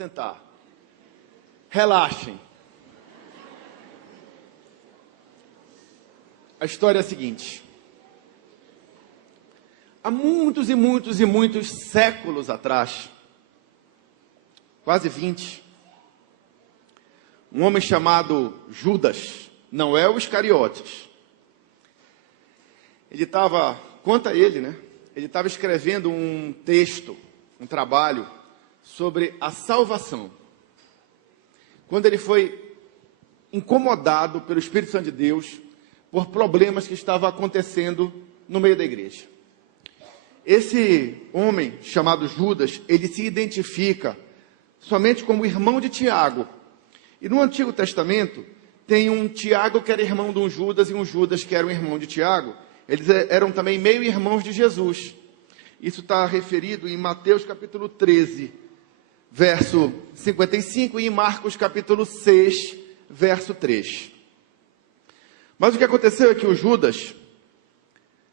sentar. Relaxem. A história é a seguinte. Há muitos e muitos e muitos séculos atrás, quase 20, um homem chamado Judas, não é o Iscariotes, ele estava, conta ele, né? Ele estava escrevendo um texto, um trabalho sobre a salvação. Quando ele foi incomodado pelo Espírito Santo de Deus por problemas que estavam acontecendo no meio da igreja. Esse homem chamado Judas, ele se identifica somente como irmão de Tiago. E no Antigo Testamento tem um Tiago que era irmão de um Judas e um Judas que era um irmão de Tiago. Eles eram também meio-irmãos de Jesus. Isso está referido em Mateus capítulo 13, verso 55, e em Marcos capítulo 6, verso 3. Mas o que aconteceu é que o Judas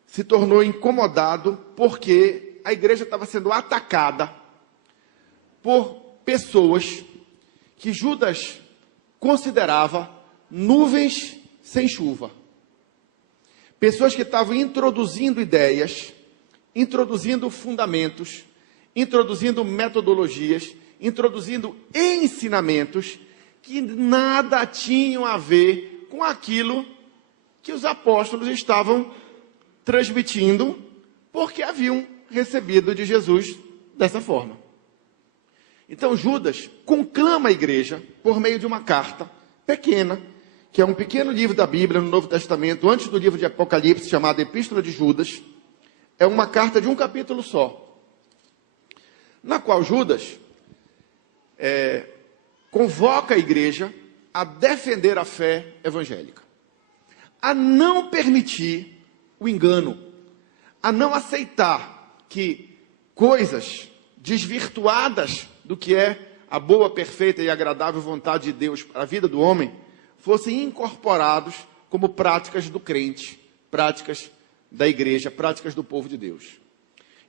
se tornou incomodado porque a igreja estava sendo atacada por pessoas que Judas considerava nuvens sem chuva. Pessoas que estavam introduzindo ideias, introduzindo fundamentos, introduzindo metodologias, introduzindo ensinamentos que nada tinham a ver com aquilo que os apóstolos estavam transmitindo, porque haviam recebido de Jesus dessa forma. Então Judas conclama a igreja por meio de uma carta pequena, que é um pequeno livro da Bíblia no Novo Testamento, antes do livro de Apocalipse, chamado Epístola de Judas. É uma carta de um capítulo só, na qual Judas convoca a igreja a defender a fé evangélica, a não permitir o engano, a não aceitar que coisas desvirtuadas do que é a boa, perfeita e agradável vontade de Deus para a vida do homem fossem incorporados como práticas do crente, práticas da igreja, práticas do povo de Deus.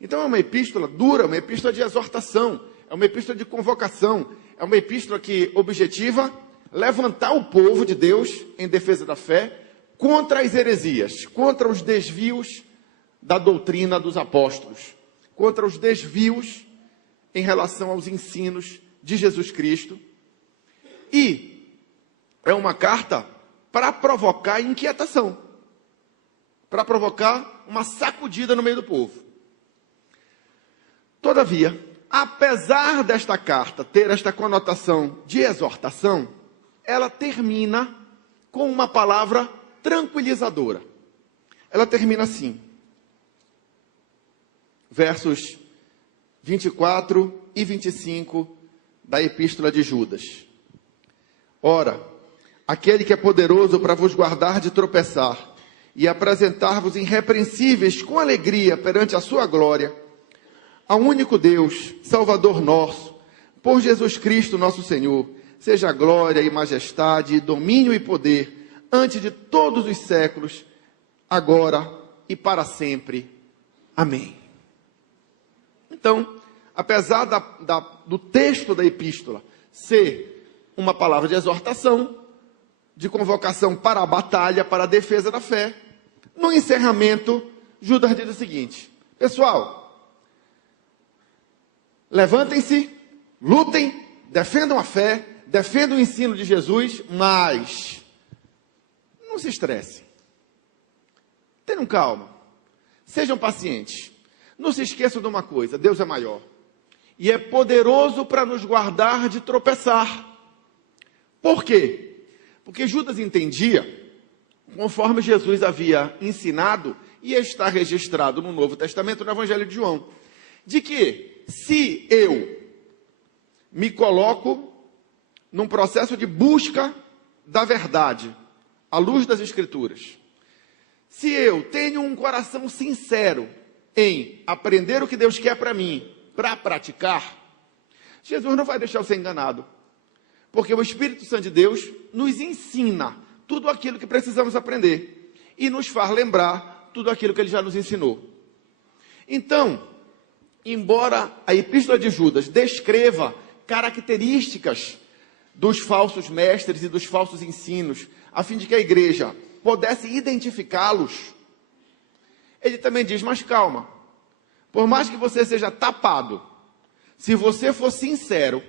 Então é uma epístola dura, uma epístola de exortação, é uma epístola de convocação, é uma epístola que objetiva levantar o povo de Deus em defesa da fé contra as heresias, contra os desvios da doutrina dos apóstolos, contra os desvios em relação aos ensinos de Jesus Cristo. E é uma carta para provocar inquietação, para provocar uma sacudida no meio do povo. Todavia, apesar desta carta ter esta conotação de exortação, ela termina com uma palavra tranquilizadora. Ela termina assim, versos 24 e 25 da Epístola de Judas. Ora, aquele que é poderoso para vos guardar de tropeçar e apresentar-vos irrepreensíveis com alegria perante a sua glória, ao único Deus, Salvador nosso, por Jesus Cristo nosso Senhor, seja glória e majestade, domínio e poder, antes de todos os séculos, agora e para sempre. Amém. Então, apesar do texto da epístola ser uma palavra de exortação, de convocação para a batalha, para a defesa da fé, no encerramento, Judas diz o seguinte: pessoal, levantem-se, lutem, defendam a fé, defendam o ensino de Jesus, mas não se estressem. Tenham calma, sejam pacientes. Não se esqueçam de uma coisa: Deus é maior e é poderoso para nos guardar de tropeçar. Por quê? Porque Judas entendia, conforme Jesus havia ensinado, e está registrado no Novo Testamento, no Evangelho de João, de que se eu me coloco num processo de busca da verdade, à luz das Escrituras, se eu tenho um coração sincero em aprender o que Deus quer para mim, para praticar, Jesus não vai deixar eu ser enganado. Porque o Espírito Santo de Deus nos ensina tudo aquilo que precisamos aprender e nos faz lembrar tudo aquilo que Ele já nos ensinou. Então, embora a Epístola de Judas descreva características dos falsos mestres e dos falsos ensinos, a fim de que a igreja pudesse identificá-los, ele também diz, mas calma, por mais que você seja tapado, se você for sincero,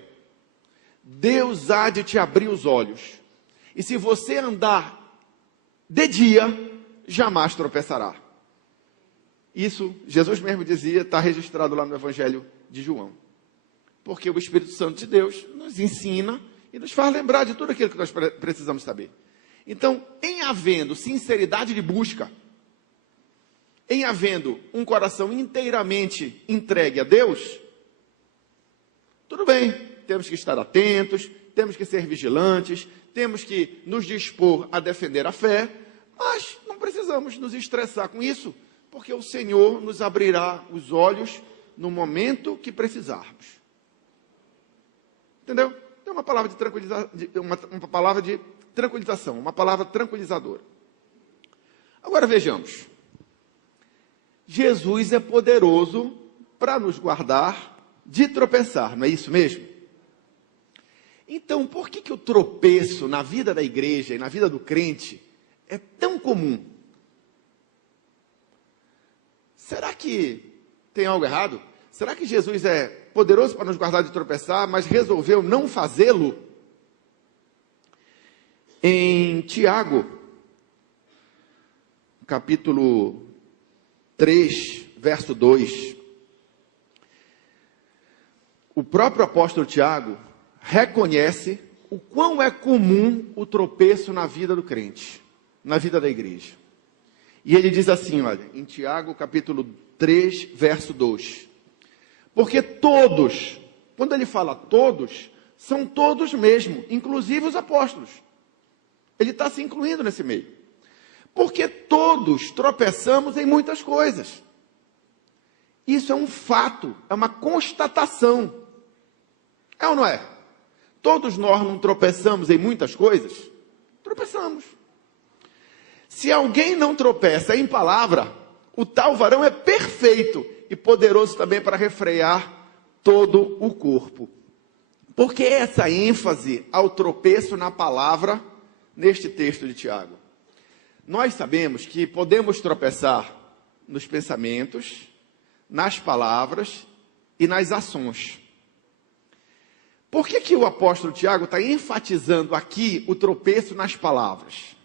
Deus há de te abrir os olhos, e se você andar de dia, jamais tropeçará. Isso, Jesus mesmo dizia, está registrado lá no Evangelho de João. Porque o Espírito Santo de Deus nos ensina e nos faz lembrar de tudo aquilo que nós precisamos saber. Então, em havendo sinceridade de busca, em havendo um coração inteiramente entregue a Deus, tudo bem, temos que estar atentos, temos que ser vigilantes, temos que nos dispor a defender a fé, mas não precisamos nos estressar com isso, porque o Senhor nos abrirá os olhos no momento que precisarmos. Entendeu? É uma palavra de tranquilização, uma palavra tranquilizadora. Agora vejamos. Jesus é poderoso para nos guardar de tropeçar, não é isso mesmo? Então, por que o tropeço na vida da igreja e na vida do crente é tão comum? Será que tem algo errado? Será que Jesus é poderoso para nos guardar de tropeçar, mas resolveu não fazê-lo? Em Tiago, capítulo 3, verso 2, o próprio apóstolo Tiago reconhece o quão é comum o tropeço na vida do crente, na vida da igreja. E ele diz assim, olha, em Tiago, capítulo 3, verso 2. Porque todos, quando ele fala todos, são todos mesmo, inclusive os apóstolos. Ele está se incluindo nesse meio. Porque todos tropeçamos em muitas coisas. Isso é um fato, é uma constatação. É ou não é? Todos nós não tropeçamos em muitas coisas? Tropeçamos. Se alguém não tropeça em palavra, o tal varão é perfeito e poderoso também para refrear todo o corpo. Por que essa ênfase ao tropeço na palavra neste texto de Tiago? Nós sabemos que podemos tropeçar nos pensamentos, nas palavras e nas ações. Por que o apóstolo Tiago está enfatizando aqui o tropeço nas palavras?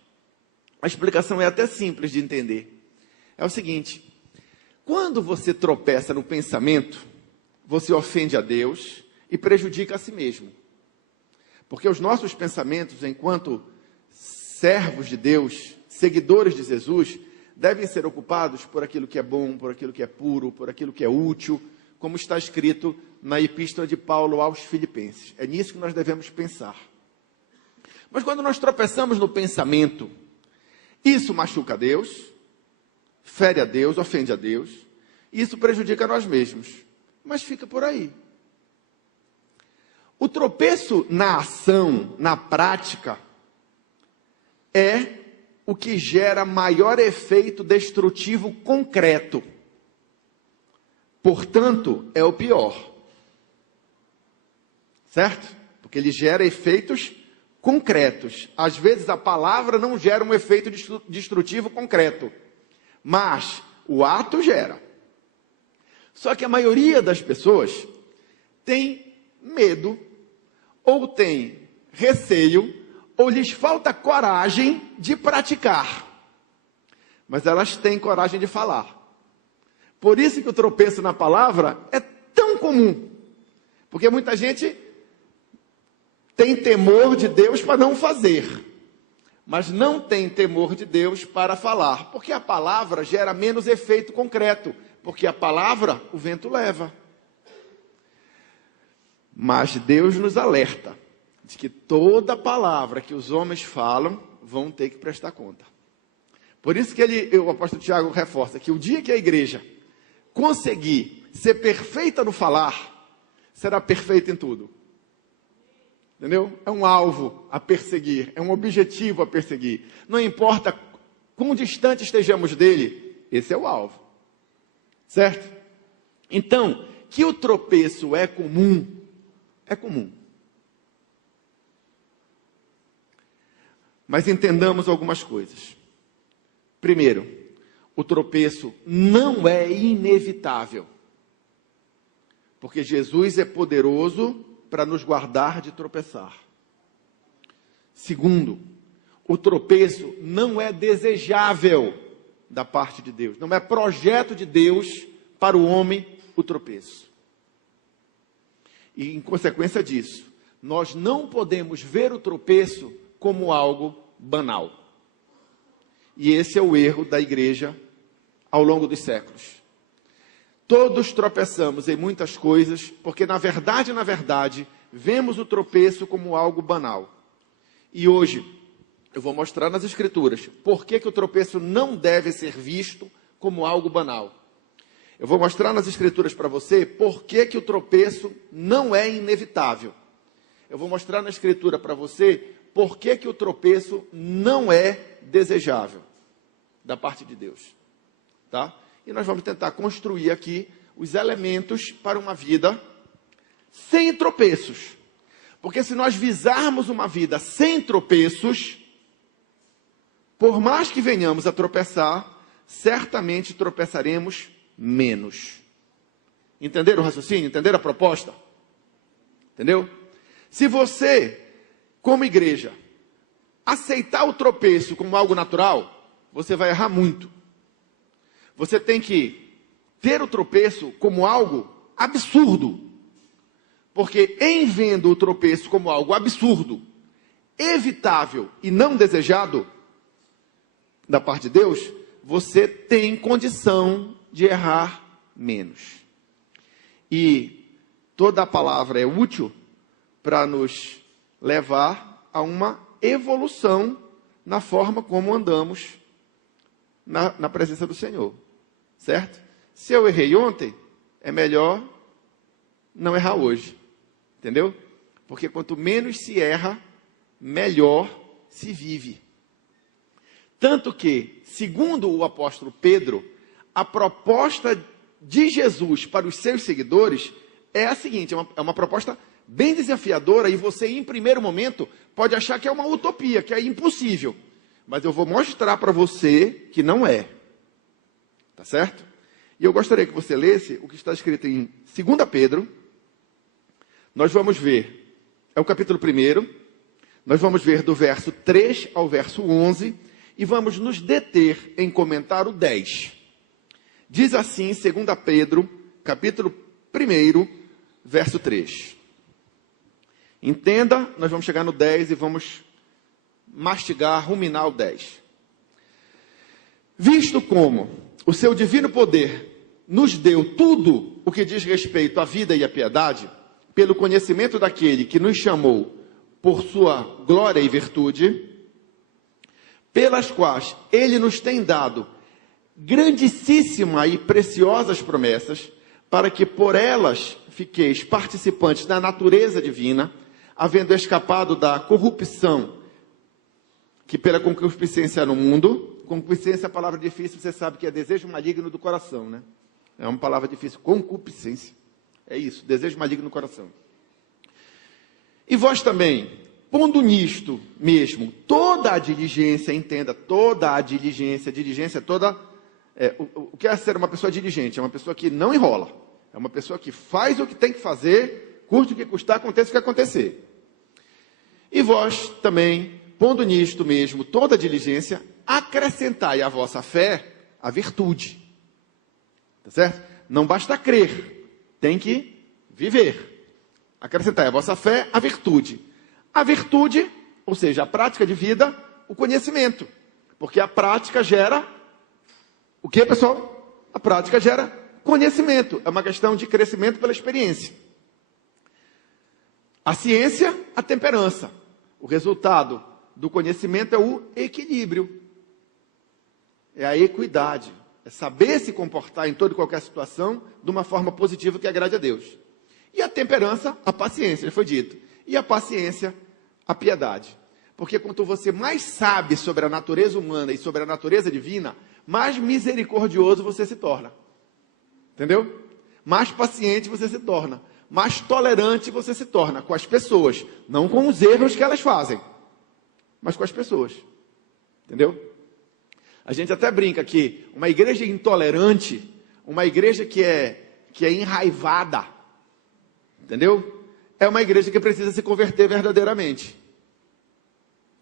A explicação é até simples de entender. É o seguinte, quando você tropeça no pensamento, você ofende a Deus e prejudica a si mesmo. Porque os nossos pensamentos, enquanto servos de Deus, seguidores de Jesus, devem ser ocupados por aquilo que é bom, por aquilo que é puro, por aquilo que é útil, como está escrito na epístola de Paulo aos Filipenses. É nisso que nós devemos pensar. Mas quando nós tropeçamos no pensamento, isso machuca a Deus, fere a Deus, ofende a Deus, e isso prejudica a nós mesmos. Mas fica por aí. O tropeço na ação, na prática, é o que gera maior efeito destrutivo concreto. Portanto, é o pior. Certo? Porque ele gera efeitos concretos. Às vezes a palavra não gera um efeito destrutivo concreto, mas o ato gera. Só que a maioria das pessoas tem medo, ou tem receio, ou lhes falta coragem de praticar. Mas elas têm coragem de falar. Por isso que o tropeço na palavra é tão comum. Porque muita gente tem temor de Deus para não fazer, mas não tem temor de Deus para falar, porque a palavra gera menos efeito concreto, porque a palavra o vento leva. Mas Deus nos alerta de que toda palavra que os homens falam vão ter que prestar conta. Por isso que o apóstolo Tiago reforça que o dia que a igreja conseguir ser perfeita no falar, será perfeita em tudo. Entendeu? É um alvo a perseguir, é um objetivo a perseguir. Não importa quão distante estejamos dele, esse é o alvo. Certo? Então, que o tropeço é comum, é comum. Mas entendamos algumas coisas. Primeiro, o tropeço não é inevitável. Porque Jesus é poderoso para nos guardar de tropeçar. Segundo, o tropeço não é desejável da parte de Deus. Não é projeto de Deus para o homem o tropeço. E em consequência disso, nós não podemos ver o tropeço como algo banal. E esse é o erro da igreja ao longo dos séculos. Todos tropeçamos em muitas coisas, porque na verdade, vemos o tropeço como algo banal. E hoje, eu vou mostrar nas Escrituras por que o tropeço não deve ser visto como algo banal. Eu vou mostrar nas Escrituras para você por que o tropeço não é inevitável. Eu vou mostrar na Escritura para você por que o tropeço não é desejável da parte de Deus. Tá? E nós vamos tentar construir aqui os elementos para uma vida sem tropeços. Porque se nós visarmos uma vida sem tropeços, por mais que venhamos a tropeçar, certamente tropeçaremos menos. Entenderam o raciocínio? Entenderam a proposta? Entendeu? Se você, como igreja, aceitar o tropeço como algo natural, você vai errar muito. Você tem que ter o tropeço como algo absurdo. Porque em vendo o tropeço como algo absurdo, evitável e não desejado da parte de Deus, você tem condição de errar menos. E toda a palavra é útil para nos levar a uma evolução na forma como andamos na presença do Senhor. Certo? Se eu errei ontem, é melhor não errar hoje. Entendeu? Porque quanto menos se erra, melhor se vive. Tanto que, segundo o apóstolo Pedro, a proposta de Jesus para os seus seguidores é a seguinte, é uma proposta bem desafiadora, e você, em primeiro momento, pode achar que é uma utopia, que é impossível. Mas eu vou mostrar para você que não é. Tá certo? E eu gostaria que você lesse o que está escrito em 2 Pedro. Nós vamos ver, é o capítulo 1, nós vamos ver do verso 3 ao verso 11, e vamos nos deter em comentar o 10. Diz assim, 2 Pedro, capítulo 1, verso 3. Entenda, nós vamos chegar no 10 e vamos mastigar, ruminar o 10. Visto como o seu divino poder nos deu tudo o que diz respeito à vida e à piedade, pelo conhecimento daquele que nos chamou por sua glória e virtude, pelas quais ele nos tem dado grandíssima e preciosas promessas, para que por elas fiqueis participantes da natureza divina, havendo escapado da corrupção que pela concupiscência há no mundo. Concupiscência é a palavra difícil, você sabe que é desejo maligno do coração, né? É uma palavra difícil, concupiscência. É isso, desejo maligno no coração. E vós também, pondo nisto mesmo toda a diligência, entenda, toda a diligência toda... o que é ser uma pessoa diligente? É uma pessoa que não enrola. É uma pessoa que faz o que tem que fazer, custe o que custar, aconteça o que acontecer. E vós também, pondo nisto mesmo toda a diligência, acrescentai à vossa fé a virtude. Tá certo? Não basta crer. Tem que viver. Acrescentai à vossa fé a virtude. A virtude, ou seja, a prática de vida, o conhecimento. Porque a prática gera... O que, pessoal? A prática gera conhecimento. É uma questão de crescimento pela experiência. A ciência, a temperança. O resultado do conhecimento é o equilíbrio. É a equidade. É saber se comportar em toda e qualquer situação de uma forma positiva que agrade a Deus. E a temperança, a paciência, já foi dito. E a paciência, a piedade. Porque quanto você mais sabe sobre a natureza humana e sobre a natureza divina, mais misericordioso você se torna. Entendeu? Mais paciente você se torna. mais tolerante você se torna com as pessoas, não com os erros que elas fazem, mas com as pessoas. Entendeu? A gente até brinca que uma igreja intolerante, uma igreja que é enraivada, entendeu? É uma igreja que precisa se converter verdadeiramente.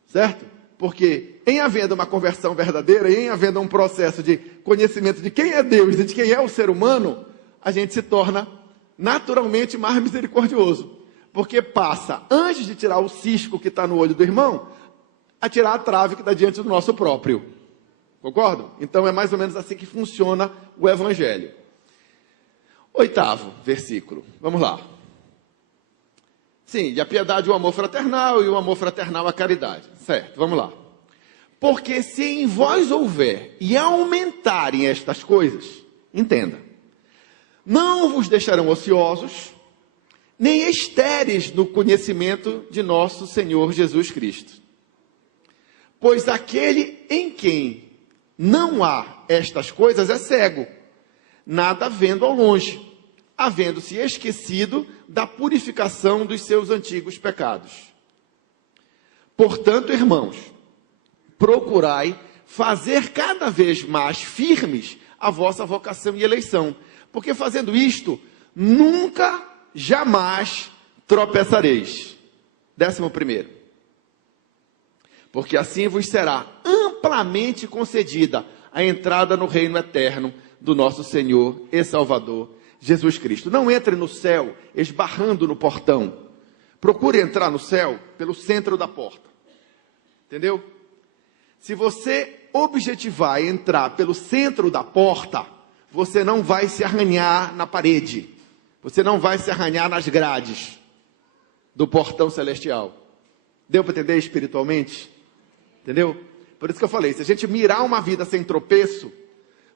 Certo? Porque em havendo uma conversão verdadeira, em havendo um processo de conhecimento de quem é Deus e de quem é o ser humano, a gente se torna naturalmente mais misericordioso. Porque passa, antes de tirar o cisco que está no olho do irmão, a tirar a trave que está diante do nosso próprio. Concordo? Então é mais ou menos assim que funciona o Evangelho. 8º versículo. Vamos lá. Sim, e a piedade o amor fraternal, e o amor fraternal a caridade. Certo, vamos lá. Porque se em vós houver e aumentarem estas coisas, entenda, não vos deixarão ociosos, nem estéreis no conhecimento de nosso Senhor Jesus Cristo. Pois aquele em quem não há estas coisas é cego, nada vendo ao longe, havendo-se esquecido da purificação dos seus antigos pecados. Portanto, irmãos, procurai fazer cada vez mais firmes a vossa vocação e eleição, porque fazendo isto, nunca, jamais tropeçareis. 11º. Porque assim vos será amplamente concedida a entrada no reino eterno do nosso Senhor e Salvador Jesus Cristo. Não entre no céu esbarrando no portão. Procure entrar no céu pelo centro da porta. Entendeu? Se você objetivar entrar pelo centro da porta, você não vai se arranhar na parede. Você não vai se arranhar nas grades do portão celestial. Deu para entender espiritualmente? Entendeu? Por isso que eu falei, se a gente mirar uma vida sem tropeço,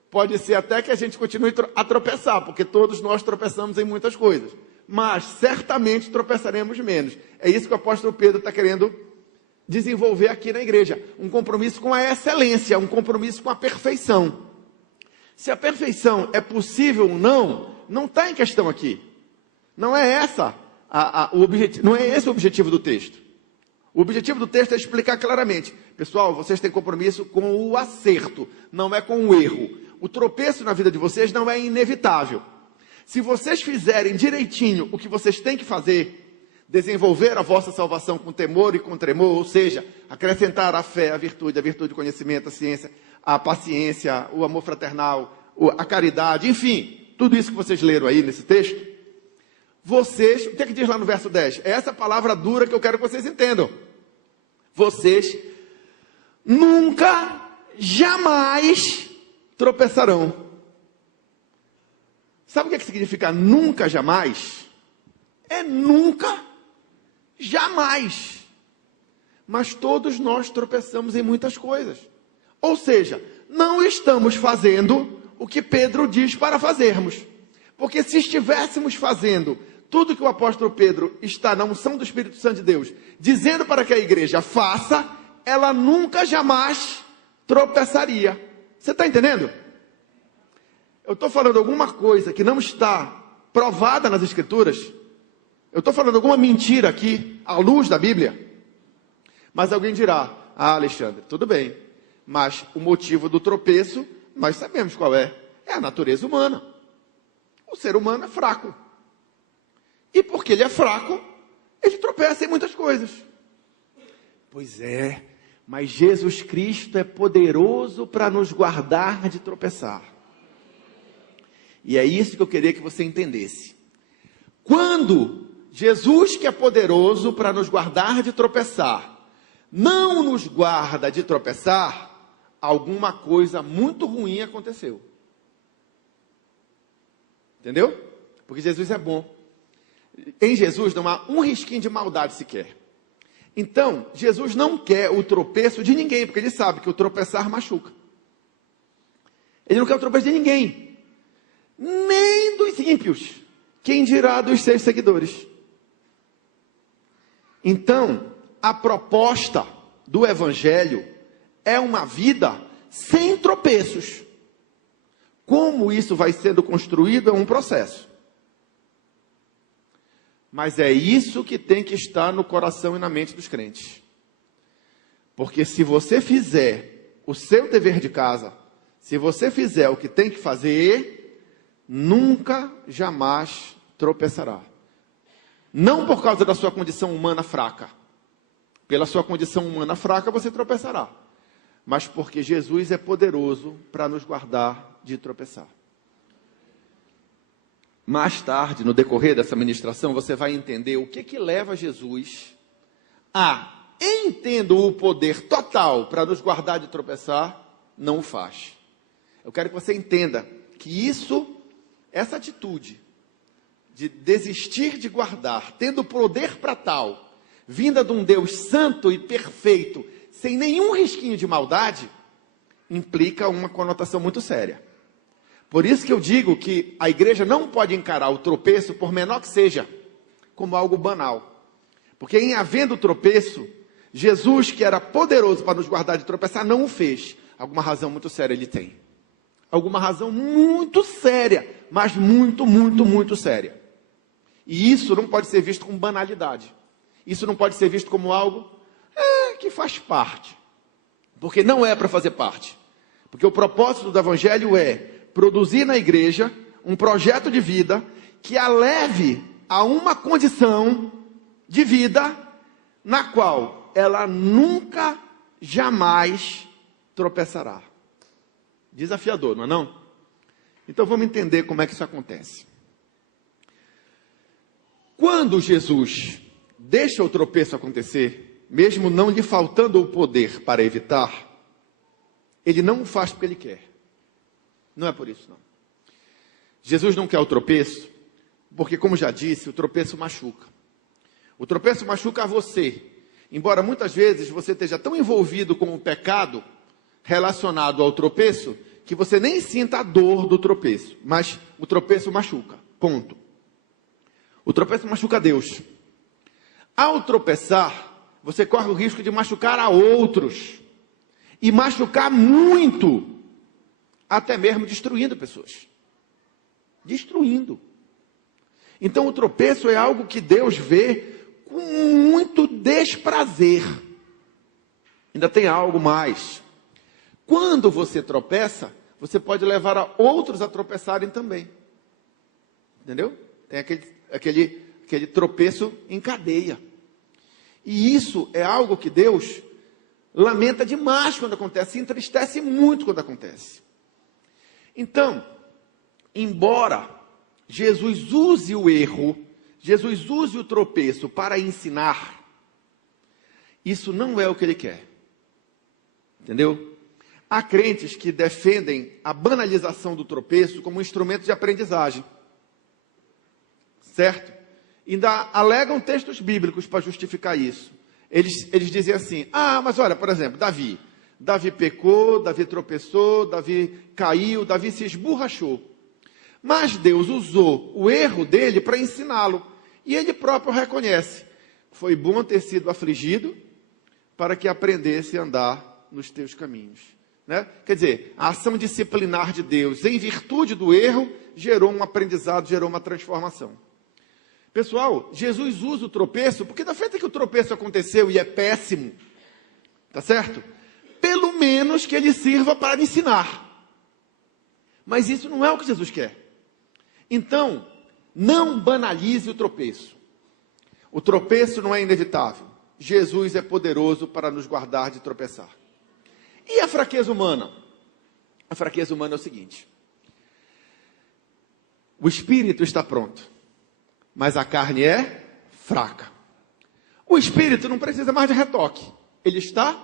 pode ser até que a gente continue a tropeçar, porque todos nós tropeçamos em muitas coisas. Mas certamente tropeçaremos menos. É isso que o apóstolo Pedro está querendo desenvolver aqui na igreja. Um compromisso com a excelência, um compromisso com a perfeição. Se a perfeição é possível ou não está em questão aqui. Não é não é esse o objetivo do texto. O objetivo do texto é explicar claramente. Pessoal, vocês têm compromisso com o acerto, não é com o erro. O tropeço na vida de vocês não é inevitável. Se vocês fizerem direitinho o que vocês têm que fazer, desenvolver a vossa salvação com temor e com tremor, ou seja, acrescentar a fé, a virtude do conhecimento, a ciência, a paciência, o amor fraternal, a caridade, enfim, tudo isso que vocês leram aí nesse texto, vocês, o que é que diz lá no verso 10? É essa palavra dura que eu quero que vocês entendam. Vocês nunca, jamais tropeçarão. Sabe o que significa nunca, jamais? É nunca, jamais. Mas todos nós tropeçamos em muitas coisas. Ou seja, não estamos fazendo o que Pedro diz para fazermos. Porque se estivéssemos fazendo tudo que o apóstolo Pedro está na unção do Espírito Santo de Deus, dizendo para que a igreja faça, ela nunca, jamais tropeçaria. Você está entendendo? Eu estou falando alguma coisa que não está provada nas Escrituras. Eu estou falando alguma mentira aqui, à luz da Bíblia. Mas alguém dirá, Alexandre, tudo bem, mas o motivo do tropeço, nós sabemos qual é. É a natureza humana. O ser humano é fraco. E porque ele é fraco, ele tropeça em muitas coisas. Pois é, mas Jesus Cristo é poderoso para nos guardar de tropeçar. E é isso que eu queria que você entendesse. Quando Jesus, que é poderoso para nos guardar de tropeçar, não nos guarda de tropeçar, alguma coisa muito ruim aconteceu. Entendeu? Porque Jesus é bom. Em Jesus não há um risquinho de maldade sequer. Então, Jesus não quer o tropeço de ninguém, porque ele sabe que o tropeçar machuca. Ele não quer o tropeço de ninguém. Nem dos ímpios. Quem dirá dos seus seguidores? Então, a proposta do Evangelho é uma vida sem tropeços. Como isso vai sendo construído é um processo. Mas é isso que tem que estar no coração e na mente dos crentes. Porque se você fizer o seu dever de casa, se você fizer o que tem que fazer, nunca, jamais tropeçará. Não por causa da sua condição humana fraca. Pela sua condição humana fraca, você tropeçará. Mas porque Jesus é poderoso para nos guardar de tropeçar. Mais tarde, no decorrer dessa ministração, você vai entender o que leva Jesus a, entendo o poder total para nos guardar de tropeçar, não o faz. Eu quero que você entenda que essa atitude de desistir de guardar, tendo poder para tal, vinda de um Deus santo e perfeito, sem nenhum risquinho de maldade, implica uma conotação muito séria. Por isso que eu digo que a igreja não pode encarar o tropeço, por menor que seja, como algo banal. Porque em havendo tropeço, Jesus, que era poderoso para nos guardar de tropeçar, não o fez. Alguma razão muito séria ele tem. Alguma razão muito séria, mas muito, muito, muito séria. E isso não pode ser visto como banalidade. Isso não pode ser visto como algo que faz parte. Porque não é para fazer parte. Porque o propósito do evangelho é produzir na igreja um projeto de vida que a leve a uma condição de vida na qual ela nunca, jamais tropeçará. Desafiador, não é não? Então vamos entender como é que isso acontece. Quando Jesus deixa o tropeço acontecer, mesmo não lhe faltando o poder para evitar, ele não o faz porque ele quer. Não é por isso, não. Jesus não quer o tropeço, porque, como já disse, o tropeço machuca. O tropeço machuca a você. Embora muitas vezes você esteja tão envolvido com o pecado relacionado ao tropeço, que você nem sinta a dor do tropeço. Mas o tropeço machuca. Ponto. O tropeço machuca Deus. Ao tropeçar, você corre o risco de machucar a outros. E machucar muito. Até mesmo destruindo pessoas. Destruindo. Então o tropeço é algo que Deus vê com muito desprazer. Ainda tem algo mais. Quando você tropeça, você pode levar a outros a tropeçarem também. Entendeu? Tem aquele tropeço em cadeia. E isso é algo que Deus lamenta demais quando acontece, se entristece muito quando acontece. Então, embora Jesus use o erro, Jesus use o tropeço para ensinar, isso não é o que ele quer. Entendeu? Há crentes que defendem a banalização do tropeço como um instrumento de aprendizagem. Certo? Ainda alegam textos bíblicos para justificar isso. Eles dizem assim, mas olha, por exemplo, Davi pecou, Davi tropeçou, Davi caiu, Davi se esborrachou. Mas Deus usou o erro dele para ensiná-lo. E ele próprio reconhece. Foi bom ter sido afligido para que aprendesse a andar nos teus caminhos. Né? Quer dizer, a ação disciplinar de Deus, em virtude do erro, gerou um aprendizado, gerou uma transformação. Pessoal, Jesus usa o tropeço, porque da feita que o tropeço aconteceu e é péssimo, tá certo? Pelo menos que ele sirva para ensinar. Mas isso não é o que Jesus quer. Então, não banalize o tropeço. O tropeço não é inevitável. Jesus é poderoso para nos guardar de tropeçar. E a fraqueza humana? A fraqueza humana é o seguinte. O espírito está pronto, mas a carne é fraca. O espírito não precisa mais de retoque. Ele está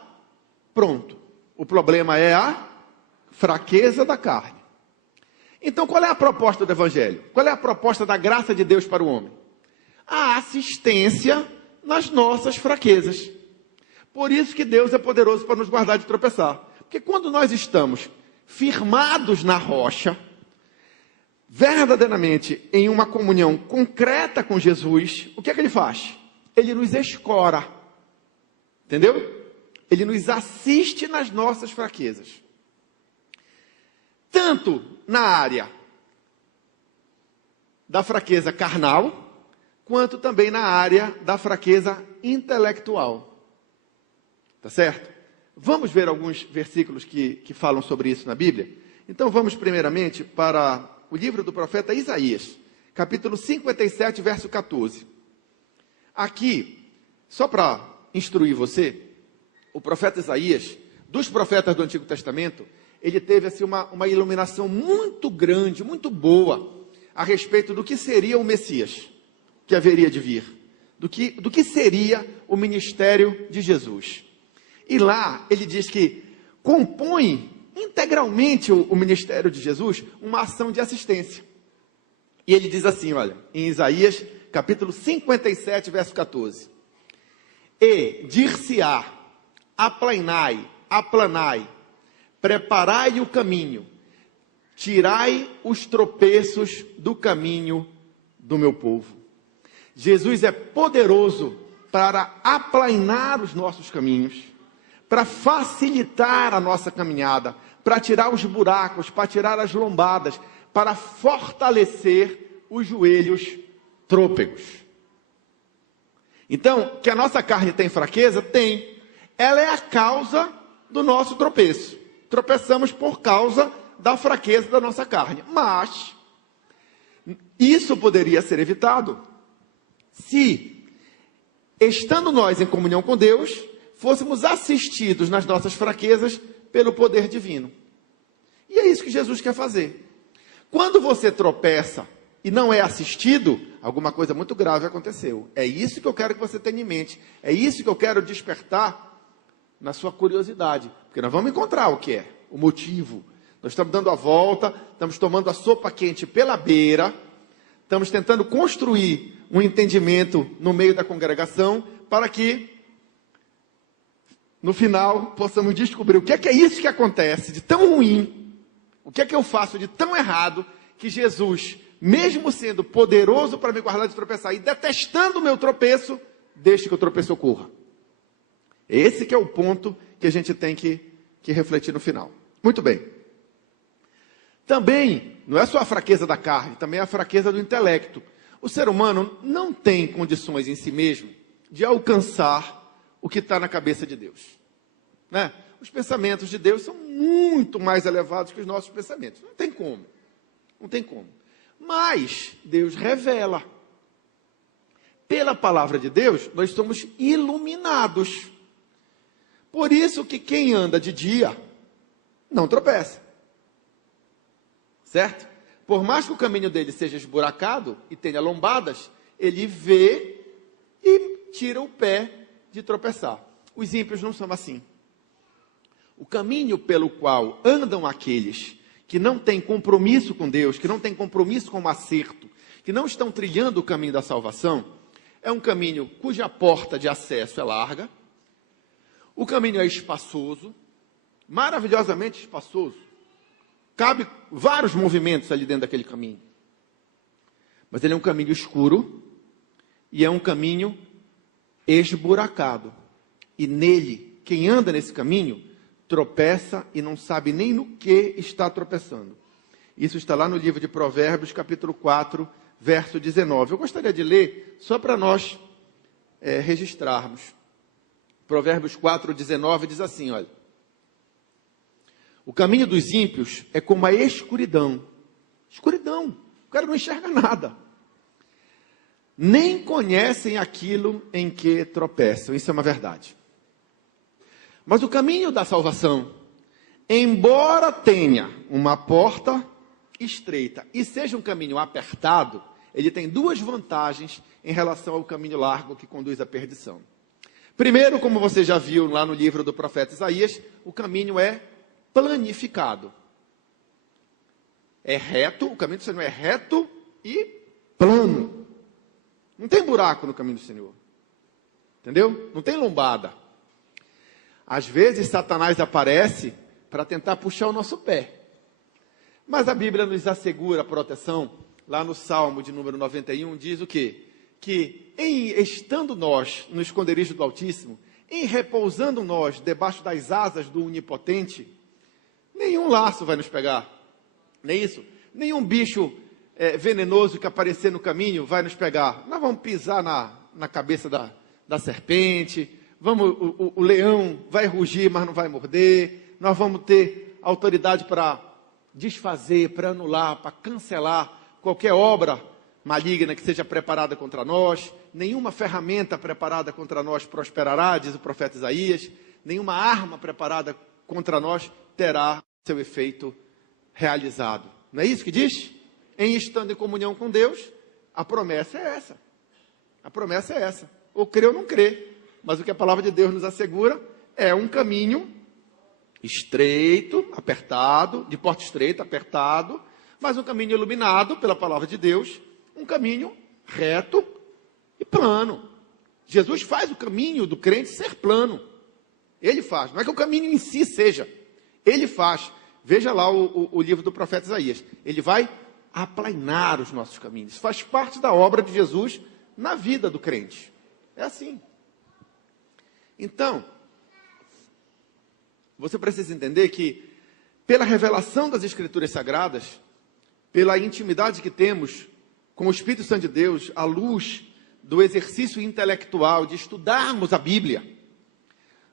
pronto. O problema é a fraqueza da carne. Então, qual é a proposta do evangelho? Qual é a proposta da graça de Deus para o homem? A assistência nas nossas fraquezas. Por isso que Deus é poderoso para nos guardar de tropeçar. Porque quando nós estamos firmados na rocha, verdadeiramente em uma comunhão concreta com Jesus, o que é que ele faz? Ele nos escora. Entendeu? Ele nos assiste nas nossas fraquezas. Tanto na área da fraqueza carnal, quanto também na área da fraqueza intelectual. Tá certo? Vamos ver alguns versículos que falam sobre isso na Bíblia? Então vamos primeiramente para o livro do profeta Isaías, capítulo 57, verso 14. Aqui, só para instruir você, o profeta Isaías, dos profetas do Antigo Testamento, ele teve assim, uma iluminação muito grande, muito boa, a respeito do que seria o Messias, que haveria de vir, do que seria o ministério de Jesus. E lá ele diz que compõe integralmente o ministério de Jesus uma ação de assistência. E ele diz assim, olha, em Isaías, capítulo 57, verso 14. E dir-se-á, aplanai, preparai o caminho, tirai os tropeços do caminho do meu povo. Jesus é poderoso para aplanar os nossos caminhos, para facilitar a nossa caminhada, para tirar os buracos, para tirar as lombadas, para fortalecer os joelhos trôpegos. Então, que a nossa carne tem fraqueza? Tem. Ela é a causa do nosso tropeço. Tropeçamos por causa da fraqueza da nossa carne. Mas, isso poderia ser evitado se, estando nós em comunhão com Deus, fôssemos assistidos nas nossas fraquezas pelo poder divino. E é isso que Jesus quer fazer. Quando você tropeça e não é assistido, alguma coisa muito grave aconteceu. É isso que eu quero que você tenha em mente. É isso que eu quero despertar na sua curiosidade. Porque nós vamos encontrar o que é, o motivo. Nós estamos dando a volta, estamos tomando a sopa quente pela beira, estamos tentando construir um entendimento no meio da congregação para que, no final, possamos descobrir o que é isso que acontece de tão ruim, o que é que eu faço de tão errado, que Jesus, mesmo sendo poderoso para me guardar de tropeçar e detestando o meu tropeço, deixe que o tropeço ocorra. Esse que é o ponto que a gente tem que refletir no final. Muito bem. Também, não é só a fraqueza da carne, também é a fraqueza do intelecto. O ser humano não tem condições em si mesmo de alcançar o que está na cabeça de Deus. Né? Os pensamentos de Deus são muito mais elevados que os nossos pensamentos. Não tem como. Não tem como. Mas Deus revela. Pela palavra de Deus, nós somos iluminados. Por isso que quem anda de dia não tropeça. Certo? Por mais que o caminho dele seja esburacado e tenha lombadas, ele vê e tira o pé de tropeçar. Os ímpios não são assim. O caminho pelo qual andam aqueles que não têm compromisso com Deus, que não têm compromisso com o acerto, que não estão trilhando o caminho da salvação, é um caminho cuja porta de acesso é larga, o caminho é espaçoso, maravilhosamente espaçoso, cabe vários movimentos ali dentro daquele caminho, mas ele é um caminho escuro e é um caminho esburacado, e nele, quem anda nesse caminho, tropeça e não sabe nem no que está tropeçando. Isso está lá no livro de Provérbios, capítulo 4, verso 19. Eu gostaria de ler, só para nós registrarmos. Provérbios 4, 19 diz assim, olha. O caminho dos ímpios é como a escuridão. Escuridão. O cara não enxerga nada. Nem conhecem aquilo em que tropeçam. Isso é uma verdade. Mas o caminho da salvação, embora tenha uma porta estreita e seja um caminho apertado, ele tem duas vantagens em relação ao caminho largo que conduz à perdição. Primeiro, como você já viu lá no livro do profeta Isaías, o caminho é planificado. É reto, o caminho do Senhor é reto e plano. Não tem buraco no caminho do Senhor. Entendeu? Não tem lombada. Às vezes Satanás aparece para tentar puxar o nosso pé. Mas a Bíblia nos assegura a proteção. Lá no Salmo de número 91 diz o quê? Que estando nós no esconderijo do Altíssimo, em repousando nós debaixo das asas do Onipotente, nenhum laço vai nos pegar. Nem isso. Nenhum bicho venenoso que aparecer no caminho vai nos pegar. Nós vamos pisar na cabeça da serpente, o leão vai rugir, mas não vai morder. Nós vamos ter autoridade para desfazer, para anular, para cancelar qualquer obra maligna que seja preparada contra nós. Nenhuma ferramenta preparada contra nós prosperará, diz o profeta Isaías. Nenhuma arma preparada contra nós terá seu efeito realizado. Não é isso que diz? Em estando em comunhão com Deus, a promessa é essa. A promessa é essa. Ou crê ou não crê. Mas o que a palavra de Deus nos assegura é um caminho estreito, apertado, de porta estreita, apertado, mas um caminho iluminado pela palavra de Deus, um caminho reto e plano. Jesus faz o caminho do crente ser plano. Ele faz. Não é que o caminho em si seja. Ele faz. Veja lá o livro do profeta Isaías. Ele vai aplainar os nossos caminhos. Faz parte da obra de Jesus na vida do crente. É assim. Então, você precisa entender que, pela revelação das Escrituras Sagradas, pela intimidade que temos com o Espírito Santo de Deus, à luz do exercício intelectual de estudarmos a Bíblia,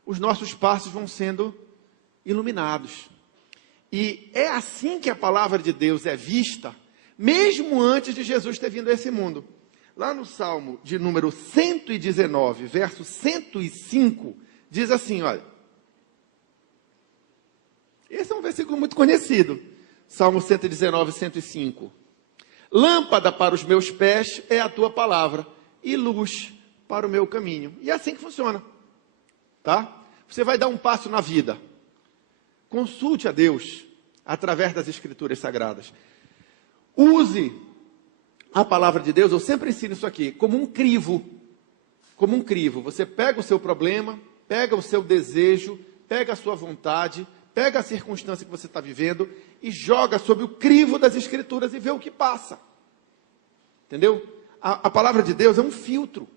os nossos passos vão sendo iluminados. E é assim que a palavra de Deus é vista, mesmo antes de Jesus ter vindo a esse mundo. Lá no Salmo de número 119, verso 105, diz assim, olha. Esse é um versículo muito conhecido. Salmo 119, 105. Lâmpada para os meus pés é a tua palavra, e luz para o meu caminho. E é assim que funciona. Tá? Você vai dar um passo na vida. Consulte a Deus através das Escrituras Sagradas. Use a palavra de Deus, eu sempre ensino isso aqui, como um crivo. Como um crivo. Você pega o seu problema, pega o seu desejo, pega a sua vontade, pega a circunstância que você está vivendo e joga sobre o crivo das Escrituras e vê o que passa. Entendeu? A palavra de Deus é um filtro.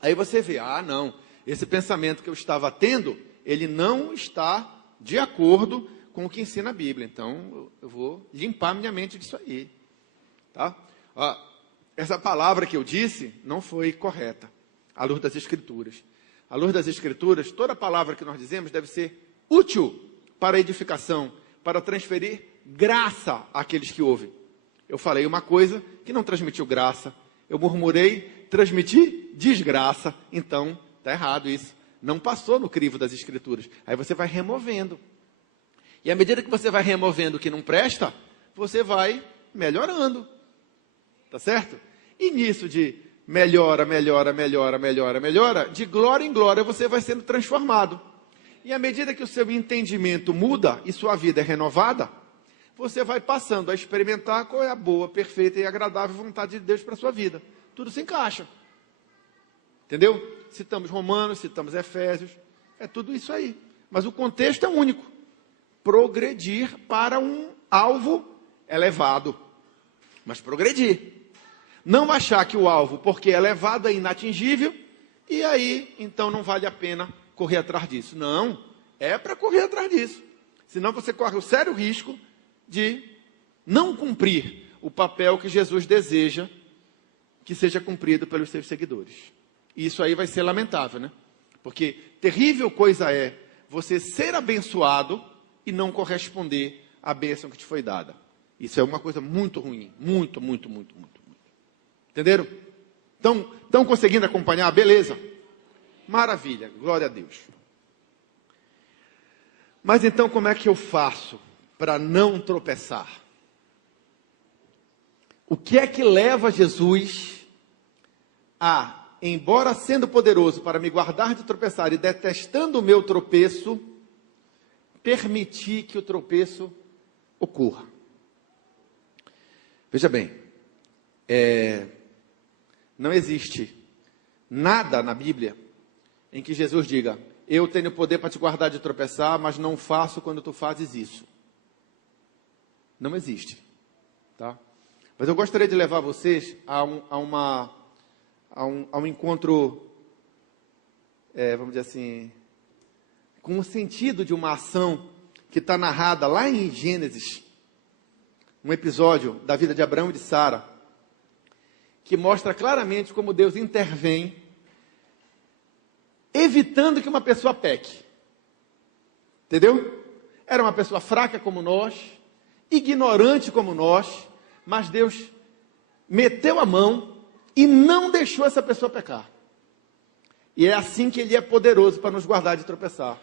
Aí você vê, não, esse pensamento que eu estava tendo, ele não está de acordo com o que ensina a Bíblia. Então, eu vou limpar minha mente disso aí. Tá? Essa palavra que eu disse não foi correta, à luz das Escrituras. À luz das Escrituras, toda palavra que nós dizemos deve ser útil para edificação, para transferir graça àqueles que ouvem. Eu falei uma coisa que não transmitiu graça. Eu murmurei, transmiti desgraça. Então, está errado isso. Não passou no crivo das Escrituras. Aí você vai removendo. E à medida que você vai removendo o que não presta, você vai melhorando. Tá certo? E nisso de melhora, de glória em glória, você vai sendo transformado. E à medida que o seu entendimento muda e sua vida é renovada, você vai passando a experimentar qual é a boa, perfeita e agradável vontade de Deus para a sua vida. Tudo se encaixa. Entendeu? Citamos Romanos, citamos Efésios, é tudo isso aí. Mas o contexto é único. Progredir para um alvo elevado. Mas progredir. Não achar que o alvo, porque é elevado, é inatingível, e aí, então, não vale a pena correr atrás disso. Não, é para correr atrás disso. Senão você corre o sério risco de não cumprir o papel que Jesus deseja que seja cumprido pelos seus seguidores. E isso aí vai ser lamentável, né? Porque terrível coisa é você ser abençoado e não corresponder à bênção que te foi dada. Isso é uma coisa muito ruim. Muito. Entenderam? Estão conseguindo acompanhar? Beleza. Maravilha. Glória a Deus. Mas então como é que eu faço para não tropeçar? O que é que leva Jesus a, embora sendo poderoso para me guardar de tropeçar e detestando o meu tropeço, permitir que o tropeço ocorra? Veja bem, não existe nada na Bíblia em que Jesus diga, eu tenho poder para te guardar de tropeçar, mas não faço quando tu fazes isso. Não existe. Tá? Mas eu gostaria de levar vocês a um encontro, vamos dizer assim, com o sentido de uma ação que está narrada lá em Gênesis, um episódio da vida de Abraão e de Sara, que mostra claramente como Deus intervém, evitando que uma pessoa peque. Entendeu? Era uma pessoa fraca como nós, ignorante como nós, mas Deus meteu a mão e não deixou essa pessoa pecar. E é assim que Ele é poderoso para nos guardar de tropeçar.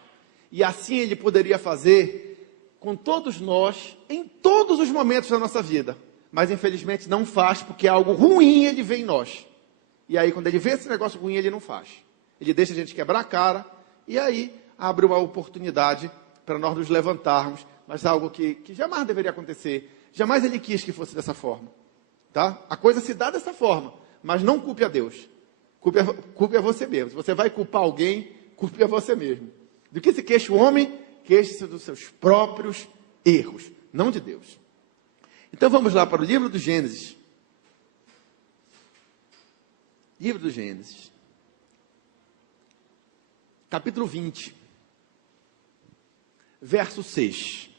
E assim Ele poderia fazer com todos nós, em todos os momentos da nossa vida. Mas infelizmente não faz, porque algo ruim Ele vê em nós. E aí quando Ele vê esse negócio ruim, Ele não faz. Ele deixa a gente quebrar a cara, e aí abre uma oportunidade para nós nos levantarmos, mas algo que jamais deveria acontecer. Jamais Ele quis que fosse dessa forma. Tá? A coisa se dá dessa forma, mas não culpe a Deus. Culpe a você mesmo. Se você vai culpar alguém, culpe a você mesmo. Do que se queixa o homem, queixe-se dos seus próprios erros, não de Deus. Então vamos lá para o livro do Gênesis. Livro do Gênesis. Capítulo 20. Verso 6.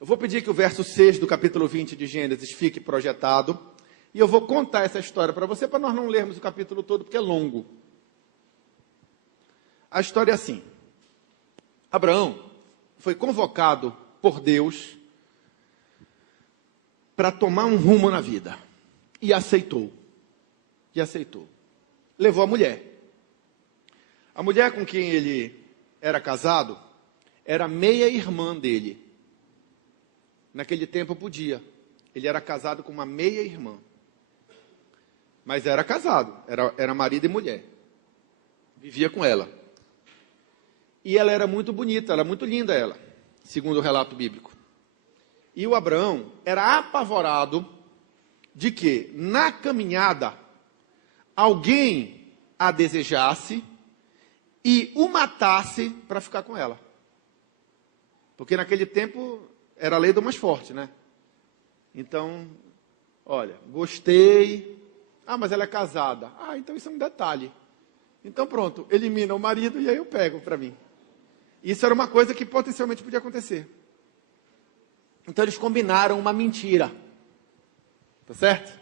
Eu vou pedir que o verso 6 do capítulo 20 de Gênesis fique projetado. E eu vou contar essa história para você, para nós não lermos o capítulo todo, porque é longo. A história é assim. Abraão foi convocado por Deus para tomar um rumo na vida. E aceitou. Levou a mulher. A mulher com quem ele era casado era meia-irmã dele. Naquele tempo podia. Ele era casado com uma meia-irmã. Mas era casado, era marido e mulher. Vivia com ela. E ela era muito bonita, era muito linda ela, segundo o relato bíblico. E o Abraão era apavorado de que, na caminhada, alguém a desejasse e o matasse para ficar com ela. Porque naquele tempo era a lei do mais forte, né? Então, olha, gostei. Ah, mas ela é casada. Ah, então isso é um detalhe. Então pronto, elimina o marido e aí eu pego para mim. Isso era uma coisa que potencialmente podia acontecer. Então eles combinaram uma mentira. Tá certo?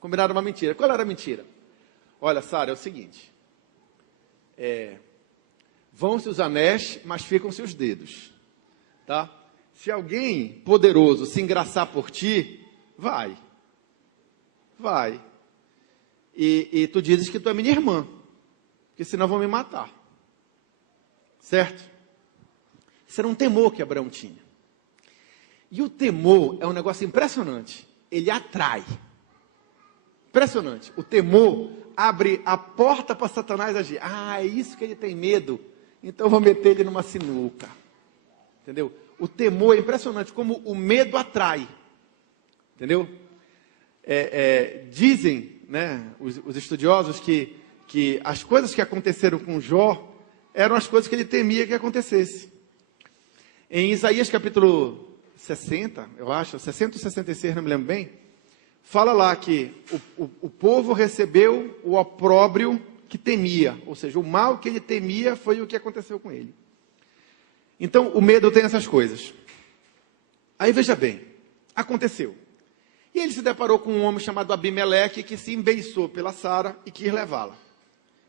Combinaram uma mentira. Qual era a mentira? Olha, Sara, é o seguinte. Vão-se os anéis, mas ficam-se os dedos. Tá? Se alguém poderoso se engraçar por ti, vai. E tu dizes que tu é minha irmã, porque senão vão me matar. Certo? Isso era um temor que Abraão tinha. E o temor é um negócio impressionante. Ele atrai. Impressionante. O temor abre a porta para Satanás agir. Ah, é isso que ele tem medo. Então eu vou meter ele numa sinuca. Entendeu? O temor é impressionante como o medo atrai. Entendeu? Dizem, né, os estudiosos que as coisas que aconteceram com Jó eram as coisas que ele temia que acontecesse. Em Isaías capítulo 60, eu acho, 60 ou 66, não me lembro bem, fala lá que o povo recebeu o opróbrio que temia, ou seja, o mal que ele temia foi o que aconteceu com ele. Então, o medo tem essas coisas. Aí veja bem, aconteceu. E ele se deparou com um homem chamado Abimeleque, que se embeiçou pela Sara e quis levá-la.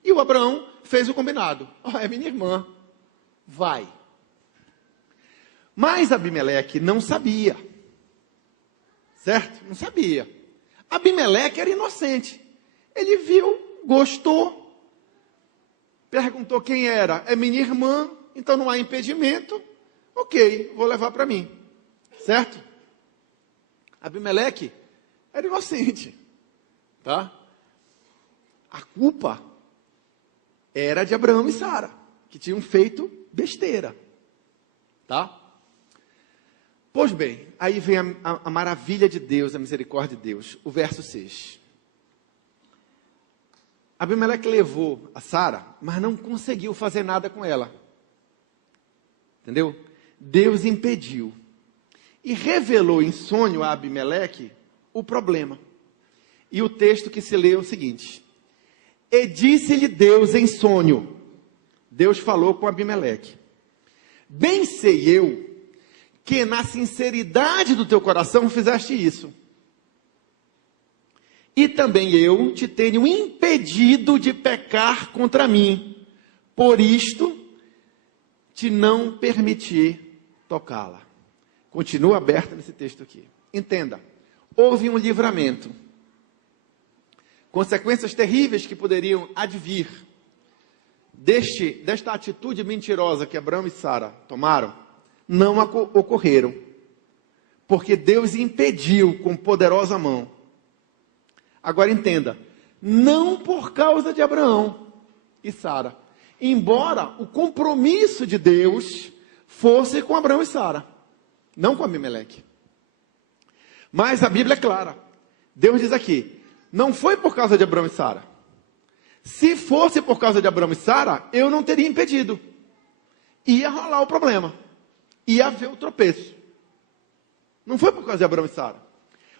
E o Abraão fez o combinado. É minha irmã, vai. Mas Abimeleque não sabia. Certo? Não sabia. Abimeleque era inocente. Ele viu, gostou, perguntou quem era. É minha irmã, então não há impedimento. Ok, vou levar para mim. Certo? Abimeleque era inocente. Tá? A culpa era de Abraão e Sara, que tinham feito besteira. Tá? Pois bem, aí vem a maravilha de Deus, a misericórdia de Deus. O verso 6. Abimeleque levou a Sara, mas não conseguiu fazer nada com ela. Entendeu? Deus impediu. E revelou em sonho a Abimeleque o problema. E o texto que se lê é o seguinte. E disse-lhe Deus em sonho. Deus falou com Abimeleque. Bem sei eu que na sinceridade do teu coração fizeste isso. E também eu te tenho impedido de pecar contra mim. Por isto, te não permiti tocá-la. Continua aberto nesse texto aqui. Entenda, houve um livramento. Consequências terríveis que poderiam advir desta atitude mentirosa que Abraão e Sara tomaram, não ocorreram. Porque Deus impediu com poderosa mão. Agora entenda, não por causa de Abraão e Sara, embora o compromisso de Deus fosse com Abraão e Sara, não com Abimeleque. Mas a Bíblia é clara, Deus diz aqui, não foi por causa de Abraão e Sara. Se fosse por causa de Abraão e Sara, eu não teria impedido. Ia rolar o problema, ia haver o tropeço. Não foi por causa de Abraão e Sara.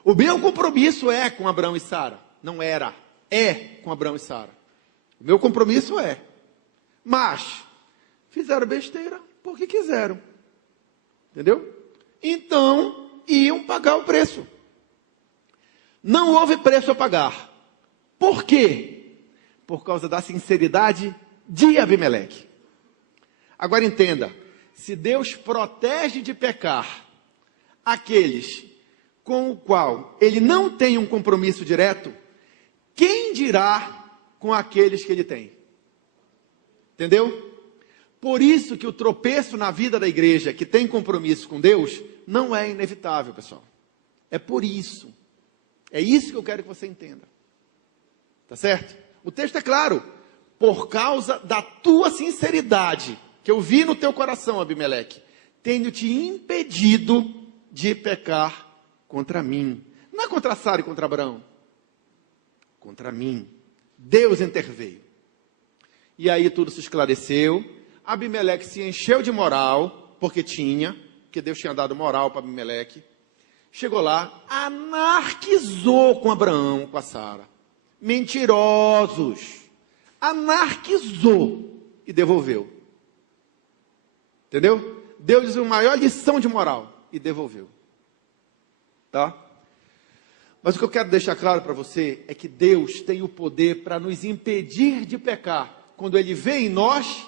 O meu compromisso é com Abraão e Sara. Não era. É com Abraão e Sara. O meu compromisso é. Mas, fizeram besteira porque quiseram. Entendeu? Então, iam pagar o preço. Não houve preço a pagar. Por quê? Por causa da sinceridade de Abimeleque. Agora entenda. Se Deus protege de pecar aqueles com o qual ele não tem um compromisso direto, quem dirá com aqueles que ele tem? Entendeu? Por isso que o tropeço na vida da igreja que tem compromisso com Deus não é inevitável, pessoal. É por isso. É isso que eu quero que você entenda. Tá certo? O texto é claro. Por causa da tua sinceridade, que eu vi no teu coração, Abimeleque, tenho te impedido de pecar contra mim. Não é contra Sara e contra Abraão. Contra mim. Deus interveio. E aí tudo se esclareceu. Abimeleque se encheu de moral, porque Deus tinha dado moral para Abimeleque. Chegou lá, anarquizou com Abraão, com a Sara. Mentirosos. Anarquizou e devolveu. Entendeu? Deu-lhes uma maior lição de moral e devolveu. Tá? Mas o que eu quero deixar claro para você é que Deus tem o poder para nos impedir de pecar, quando Ele vê em nós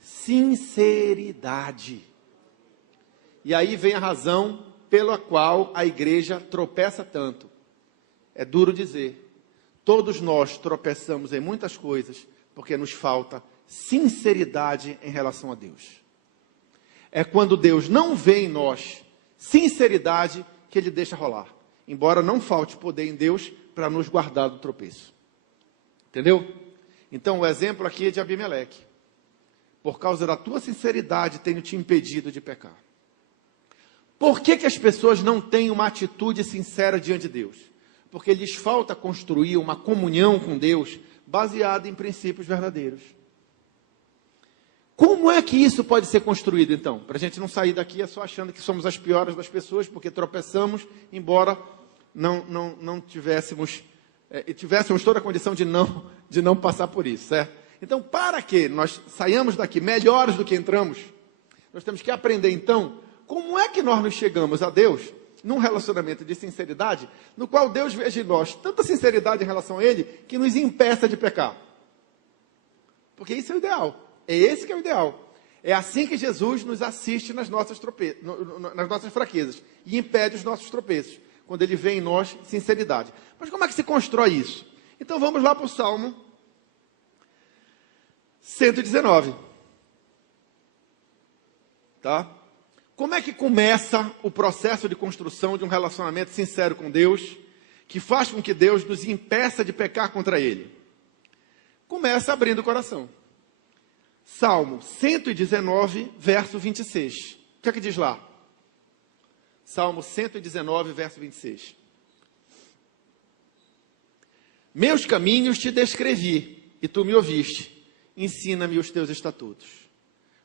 sinceridade. E aí vem a razão pela qual a igreja tropeça tanto. É duro dizer, todos nós tropeçamos em muitas coisas, porque nos falta sinceridade em relação a Deus. É quando Deus não vê em nós sinceridade que Ele deixa rolar. Embora não falte poder em Deus para nos guardar do tropeço. Entendeu? Então o exemplo aqui é de Abimeleque. Por causa da tua sinceridade tenho te impedido de pecar. Por que as pessoas não têm uma atitude sincera diante de Deus? Porque lhes falta construir uma comunhão com Deus baseada em princípios verdadeiros. Como é que isso pode ser construído, então? Para a gente não sair daqui só achando que somos as piores das pessoas, porque tropeçamos, embora não tivéssemos toda a condição de não passar por isso, certo? Então, para que nós saiamos daqui melhores do que entramos, nós temos que aprender, então, como é que nós nos chegamos a Deus, num relacionamento de sinceridade, no qual Deus veja em nós tanta sinceridade em relação a Ele, que nos impeça de pecar. Porque isso é o ideal. É esse que é o ideal. É assim que Jesus nos assiste nas nossas fraquezas e impede os nossos tropeços, quando Ele vê em nós sinceridade. Mas como é que se constrói isso? Então vamos lá para o Salmo 119. Tá? Como é que começa o processo de construção de um relacionamento sincero com Deus, que faz com que Deus nos impeça de pecar contra Ele? Começa abrindo o coração. Salmo 119, verso 26. O que é que diz lá? Salmo 119, verso 26. Meus caminhos te descrevi, e tu me ouviste. Ensina-me os teus estatutos.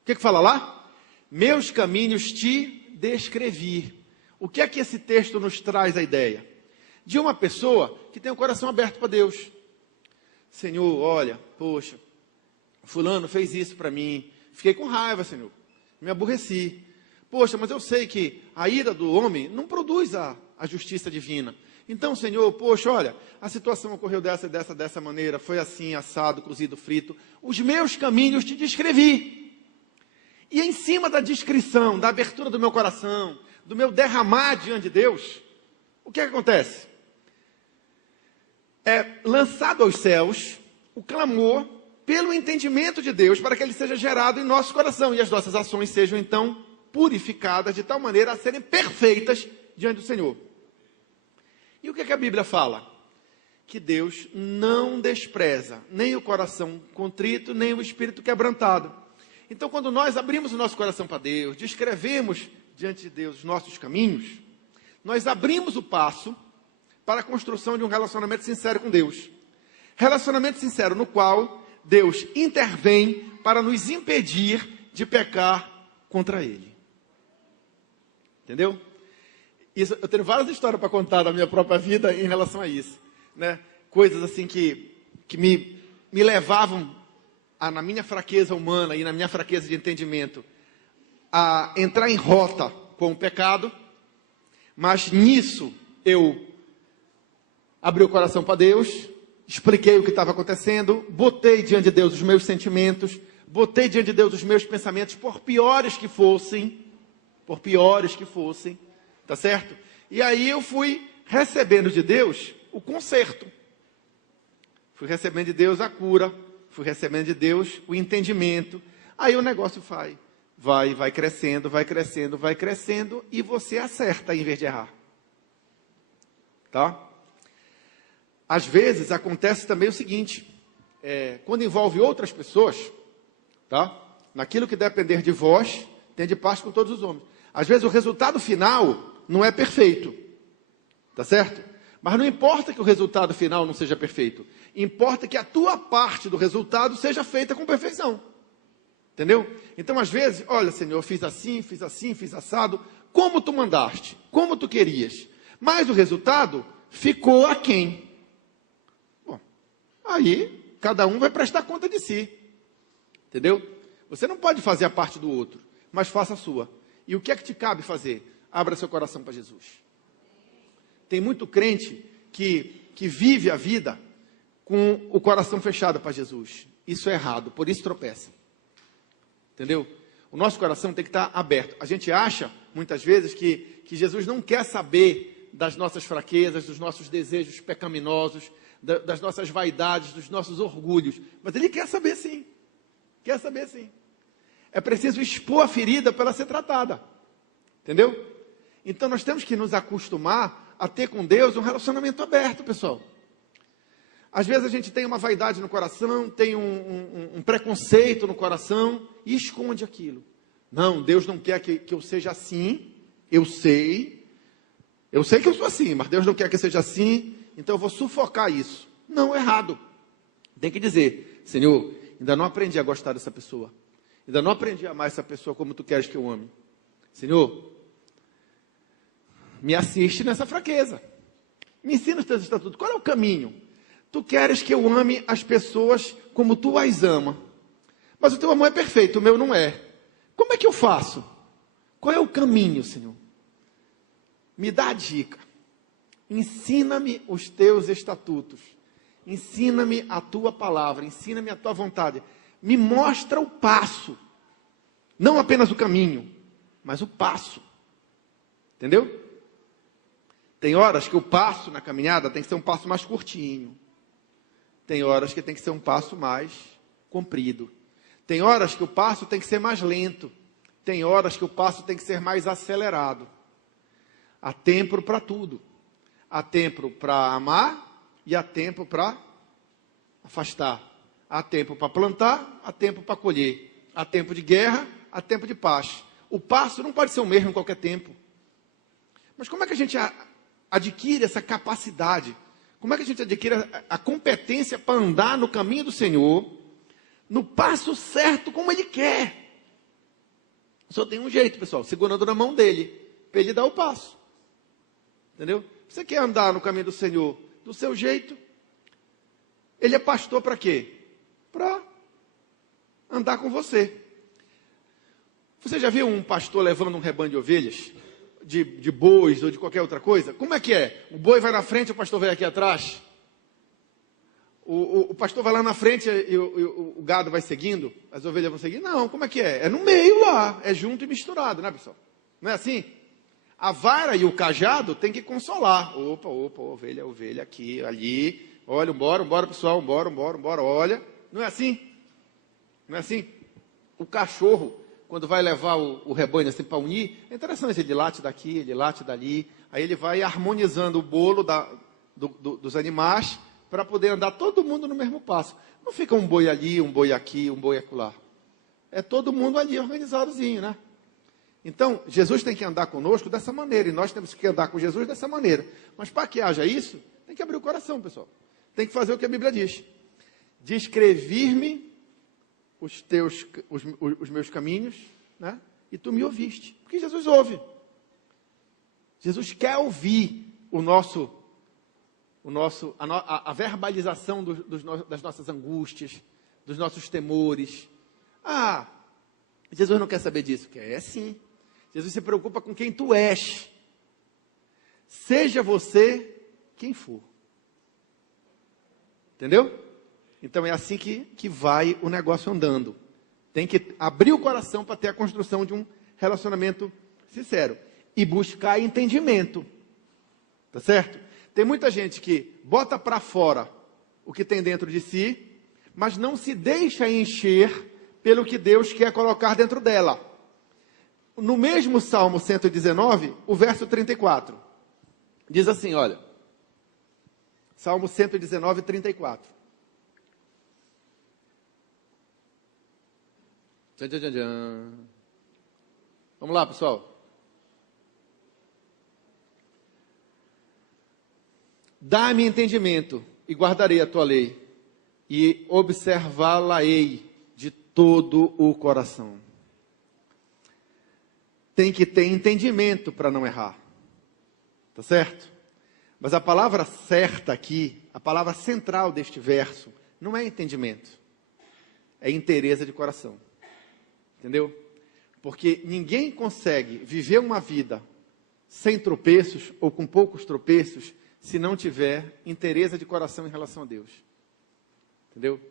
O que fala lá? Meus caminhos te descrevi. O que é que esse texto nos traz a ideia? De uma pessoa que tem o coração aberto para Deus. Senhor, olha, poxa, fulano fez isso para mim. Fiquei com raiva, Senhor. Me aborreci. Poxa, mas eu sei que a ira do homem não produz a justiça divina. Então, Senhor, poxa, olha, a situação ocorreu dessa maneira, foi assim, assado, cozido, frito. Os meus caminhos te descrevi. E em cima da descrição, da abertura do meu coração, do meu derramar diante de Deus, o que acontece? É lançado aos céus o clamor pelo entendimento de Deus, para que ele seja gerado em nosso coração, e as nossas ações sejam, então, purificadas de tal maneira a serem perfeitas diante do Senhor. E o que a Bíblia fala? Que Deus não despreza nem o coração contrito, nem o espírito quebrantado. Então, quando nós abrimos o nosso coração para Deus, descrevemos diante de Deus os nossos caminhos, nós abrimos o passo para a construção de um relacionamento sincero com Deus. Relacionamento sincero no qual Deus intervém para nos impedir de pecar contra Ele. Entendeu? Isso, eu tenho várias histórias para contar da minha própria vida em relação a isso, né? Coisas assim que me levavam, na minha fraqueza humana e na minha fraqueza de entendimento, a entrar em rota com o pecado, mas nisso eu abri o coração para Deus, expliquei o que estava acontecendo, botei diante de Deus os meus sentimentos, botei diante de Deus os meus pensamentos, por piores que fossem, tá certo? E aí eu fui recebendo de Deus o conserto. Fui recebendo de Deus a cura. Fui recebendo de Deus o entendimento. Aí o negócio vai crescendo, e você acerta em vez de errar. Tá? Às vezes acontece também o seguinte, quando envolve outras pessoas, tá? Naquilo que depender de vós, tende paz com todos os homens. Às vezes o resultado final não é perfeito, tá certo? Mas não importa que o resultado final não seja perfeito, importa que a tua parte do resultado seja feita com perfeição, entendeu? Então às vezes, olha Senhor, fiz assim, fiz assado, como tu mandaste, como tu querias, mas o resultado ficou aquém. Bom, aí cada um vai prestar conta de si, entendeu? Você não pode fazer a parte do outro, mas faça a sua. E o que é que te cabe fazer? Abra seu coração para Jesus. Tem muito crente que vive a vida com o coração fechado para Jesus. Isso é errado, por isso tropeça. Entendeu? O nosso coração tem que estar aberto. A gente acha, muitas vezes, que Jesus não quer saber das nossas fraquezas, dos nossos desejos pecaminosos, das nossas vaidades, dos nossos orgulhos. Mas Ele quer saber sim. Quer saber sim. É preciso expor a ferida para ela ser tratada. Entendeu? Então nós temos que nos acostumar a ter com Deus um relacionamento aberto, pessoal. Às vezes a gente tem uma vaidade no coração, tem um preconceito no coração e esconde aquilo. Não, Deus não quer que eu seja assim, eu sei que eu sou assim, mas Deus não quer que eu seja assim, então eu vou sufocar isso. Não, errado. Tem que dizer, Senhor, ainda não aprendi a gostar dessa pessoa, ainda não aprendi a amar essa pessoa como tu queres que eu ame. Senhor, me assiste nessa fraqueza. Me ensina os teus estatutos. Qual é o caminho? Tu queres que eu ame as pessoas como tu as ama. Mas o teu amor é perfeito, o meu não é. Como é que eu faço? Qual é o caminho, Senhor? Me dá a dica. Ensina-me os teus estatutos. Ensina-me a tua palavra. Ensina-me a tua vontade. Me mostra o passo. Não apenas o caminho, mas o passo. Entendeu? Tem horas que o passo na caminhada tem que ser um passo mais curtinho. Tem horas que tem que ser um passo mais comprido. Tem horas que o passo tem que ser mais lento. Tem horas que o passo tem que ser mais acelerado. Há tempo para tudo. Há tempo para amar e há tempo para afastar. Há tempo para plantar, há tempo para colher. Há tempo de guerra, há tempo de paz. O passo não pode ser o mesmo em qualquer tempo. Mas como é que a gente adquire essa capacidade? Como é que a gente adquire a competência para andar no caminho do Senhor, no passo certo, como Ele quer? Só tem um jeito, pessoal, segurando na mão dEle, para Ele dar o passo. Entendeu? Você quer andar no caminho do Senhor do seu jeito? Ele é pastor para quê? Para andar com você. Você já viu um pastor levando um rebanho de ovelhas? De bois ou de qualquer outra coisa? Como é que é? O boi vai na frente, o pastor vai aqui atrás? O pastor vai lá na frente e o gado vai seguindo? As ovelhas vão seguindo? Não, como é que é? É no meio lá, é junto e misturado, né, pessoal? Não é assim? A vara e o cajado tem que consolar. Opa, ovelha aqui, ali. Olha, embora, pessoal, embora, olha. Não é assim? Não é assim? O cachorro, quando vai levar o rebanho assim para unir, é interessante, ele late daqui, ele late dali, aí ele vai harmonizando o bolo dos animais para poder andar todo mundo no mesmo passo. Não fica um boi ali, um boi aqui, um boi acolá. É todo mundo ali organizadozinho, né? Então, Jesus tem que andar conosco dessa maneira, e nós temos que andar com Jesus dessa maneira. Mas para que haja isso, tem que abrir o coração, pessoal. Tem que fazer o que a Bíblia diz. Descrever-me os meus caminhos, né? E tu me ouviste. Porque Jesus ouve. Jesus quer ouvir a verbalização das nossas angústias, dos nossos temores. Ah, Jesus não quer saber disso. Quer sim. Jesus se preocupa com quem tu és. Seja você quem for. Entendeu? Então é assim que vai o negócio andando. Tem que abrir o coração para ter a construção de um relacionamento sincero. E buscar entendimento. Tá certo? Tem muita gente que bota para fora o que tem dentro de si, mas não se deixa encher pelo que Deus quer colocar dentro dela. No mesmo Salmo 119, o verso 34, diz assim, olha, Salmo 119, 34. Tchan, tchan, tchan, tchan. Vamos lá, pessoal. Dá-me entendimento e guardarei a tua lei, e observá-la-ei de todo o coração. Tem que ter entendimento para não errar. Tá certo? Mas a palavra certa aqui, a palavra central deste verso, não é entendimento. É inteireza de coração. Entendeu? Porque ninguém consegue viver uma vida sem tropeços ou com poucos tropeços se não tiver inteireza de coração em relação a Deus. Entendeu?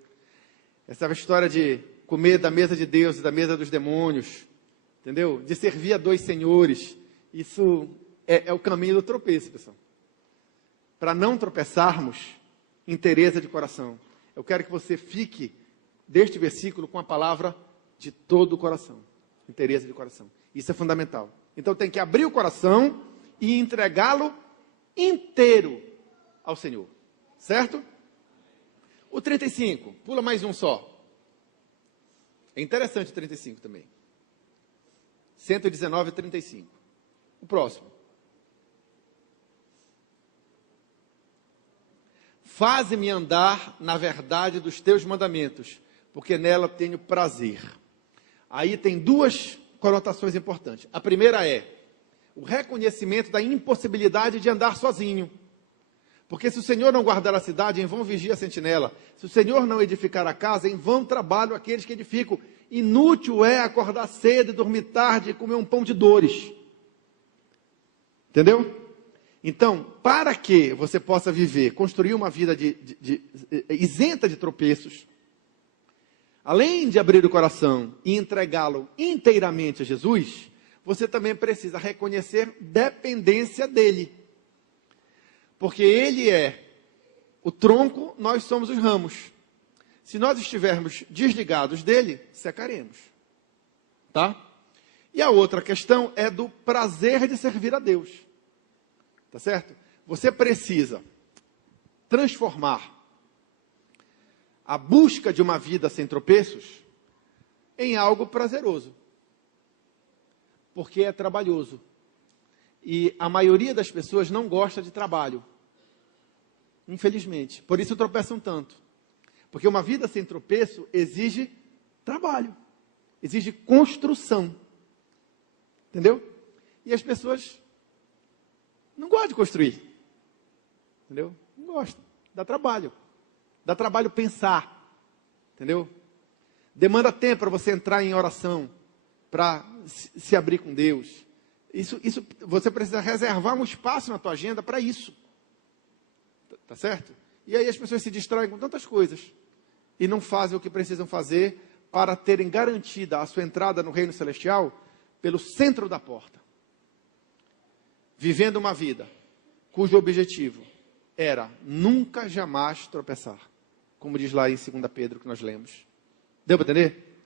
Essa história de comer da mesa de Deus e da mesa dos demônios, entendeu? De servir a dois senhores, isso é o caminho do tropeço, pessoal. Para não tropeçarmos, inteireza de coração. Eu quero que você fique, deste versículo, com a palavra de todo o coração. Inteireza de coração. Isso é fundamental. Então tem que abrir o coração e entregá-lo inteiro ao Senhor. Certo? O 35, pula mais um só. É interessante o 35 também. 119, 35. O próximo. Faze-me andar na verdade dos teus mandamentos, porque nela tenho prazer. Aí tem duas conotações importantes. A primeira é o reconhecimento da impossibilidade de andar sozinho. Porque se o Senhor não guardar a cidade, em vão vigia a sentinela. Se o Senhor não edificar a casa, em vão trabalham aqueles que edificam. Inútil é acordar cedo, dormir tarde e comer um pão de dores. Entendeu? Então, para que você possa viver, construir uma vida isenta de tropeços, além de abrir o coração e entregá-lo inteiramente a Jesus, você também precisa reconhecer dependência dele. Porque ele é o tronco, nós somos os ramos. Se nós estivermos desligados dele, secaremos. Tá? E a outra questão é do prazer de servir a Deus. Tá certo? Você precisa transformar a busca de uma vida sem tropeços em algo prazeroso. Porque é trabalhoso. E a maioria das pessoas não gosta de trabalho. Infelizmente. Por isso tropeçam tanto. Porque uma vida sem tropeço exige trabalho. Exige construção. Entendeu? E as pessoas não gostam de construir. Entendeu? Não gostam. Dá trabalho. Dá trabalho pensar. Entendeu? Demanda tempo para você entrar em oração. para se abrir com Deus. Isso, você precisa reservar um espaço na tua agenda para isso. Tá certo? E aí as pessoas se distraem com tantas coisas e não fazem o que precisam fazer para terem garantida a sua entrada no reino celestial pelo centro da porta. Vivendo uma vida cujo objetivo era nunca jamais tropeçar. Como diz lá em 2 Pedro que nós lemos. Deu para entender?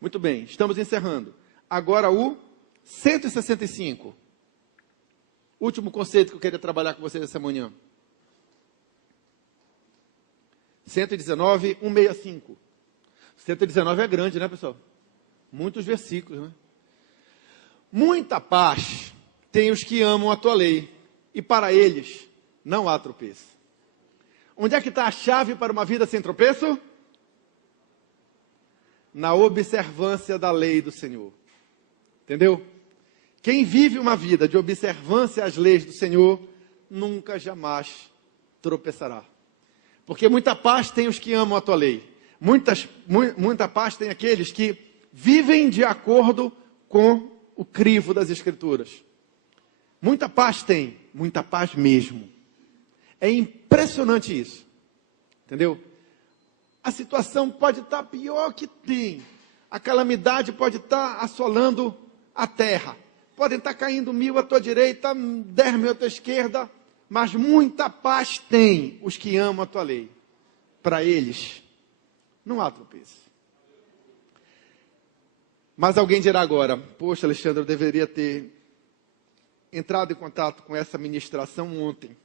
Muito bem, estamos encerrando. Agora o 165. Último conceito que eu queria trabalhar com vocês essa manhã. 119, 165. 119 é grande, né, pessoal? Muitos versículos, né? Muita paz tem os que amam a tua lei, e para eles não há tropeço. Onde é que está a chave para uma vida sem tropeço? Na observância da lei do Senhor. Entendeu? Quem vive uma vida de observância às leis do Senhor, nunca jamais tropeçará. Porque muita paz tem os que amam a tua lei. Muita paz tem aqueles que vivem de acordo com o crivo das Escrituras. Muita paz tem, muita paz mesmo. É impressionante isso. Entendeu? A situação pode estar pior que tem. A calamidade pode estar assolando a terra. Podem estar caindo 1000 à tua direita, 10.000 à tua esquerda. Mas muita paz tem os que amam a tua lei. Para eles, não há tropeço. Mas alguém dirá agora, poxa, Alexandre, eu deveria ter entrado em contato com essa ministração ontem,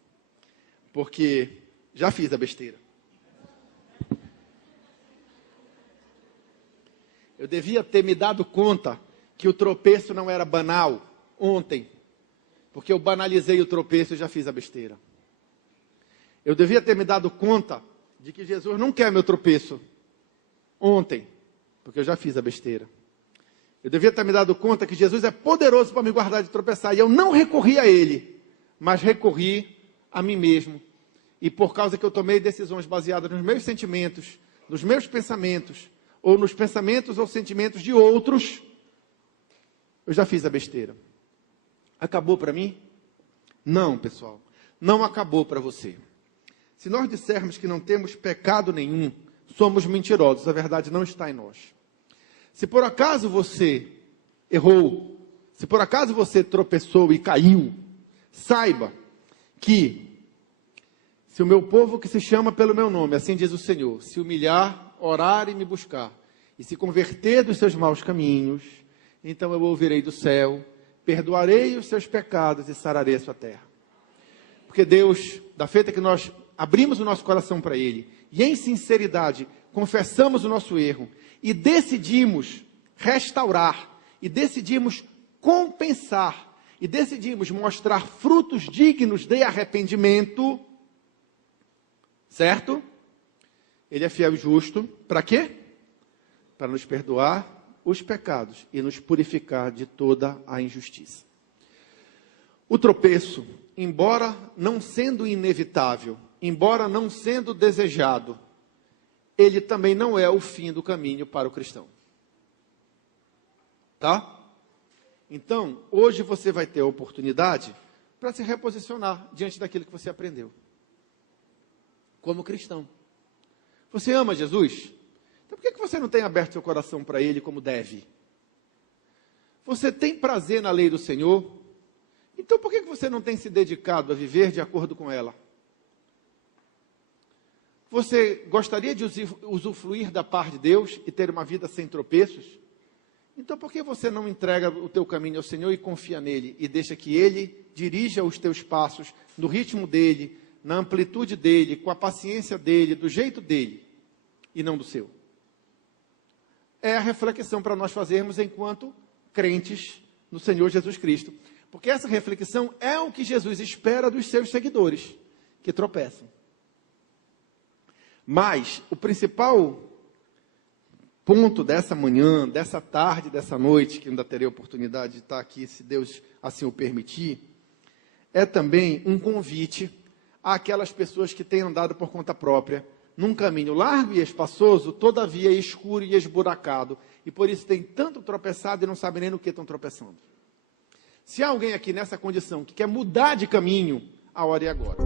porque já fiz a besteira. Eu devia ter me dado conta que o tropeço não era banal ontem, porque eu banalizei o tropeço e já fiz a besteira. Eu devia ter me dado conta de que Jesus não quer meu tropeço ontem, porque eu já fiz a besteira. Eu devia ter me dado conta que Jesus é poderoso para me guardar de tropeçar, e eu não recorri a Ele, mas recorri a mim mesmo. E por causa que eu tomei decisões baseadas nos meus sentimentos, nos meus pensamentos, ou nos pensamentos ou sentimentos de outros, eu já fiz a besteira. Acabou para mim? Não, pessoal. Não acabou para você. Se nós dissermos que não temos pecado nenhum, somos mentirosos. A verdade não está em nós. Se por acaso você errou, se por acaso você tropeçou e caiu, saiba que se o meu povo que se chama pelo meu nome, assim diz o Senhor, se humilhar, orar e me buscar, e se converter dos seus maus caminhos, então eu ouvirei do céu, perdoarei os seus pecados e sararei a sua terra. Porque Deus, da feita que nós abrimos o nosso coração para Ele, e em sinceridade confessamos o nosso erro, e decidimos restaurar, e decidimos compensar, e decidimos mostrar frutos dignos de arrependimento, certo? Ele é fiel e justo, para quê? Para nos perdoar os pecados e nos purificar de toda a injustiça. O tropeço, embora não sendo inevitável, embora não sendo desejado, ele também não é o fim do caminho para o cristão. Tá? Então, hoje você vai ter a oportunidade para se reposicionar diante daquilo que você aprendeu. Como cristão. Você ama Jesus? Então por que você não tem aberto seu coração para Ele como deve? Você tem prazer na lei do Senhor? Então por que você não tem se dedicado a viver de acordo com ela? Você gostaria de usufruir da paz de Deus e ter uma vida sem tropeços? Então por que você não entrega o teu caminho ao Senhor e confia nele? E deixa que Ele dirija os teus passos no ritmo dEle, na amplitude dEle, com a paciência dEle, do jeito dEle, e não do seu? É a reflexão para nós fazermos enquanto crentes no Senhor Jesus Cristo. Porque essa reflexão é o que Jesus espera dos seus seguidores, que tropeçam. Mas o principal ponto dessa manhã, dessa tarde, dessa noite, que ainda terei a oportunidade de estar aqui, se Deus assim o permitir, é também um convite àquelas pessoas que têm andado por conta própria, num caminho largo e espaçoso, todavia escuro e esburacado, e por isso tem tanto tropeçado e não sabe nem no que estão tropeçando. Se há alguém aqui nessa condição que quer mudar de caminho, a hora é agora.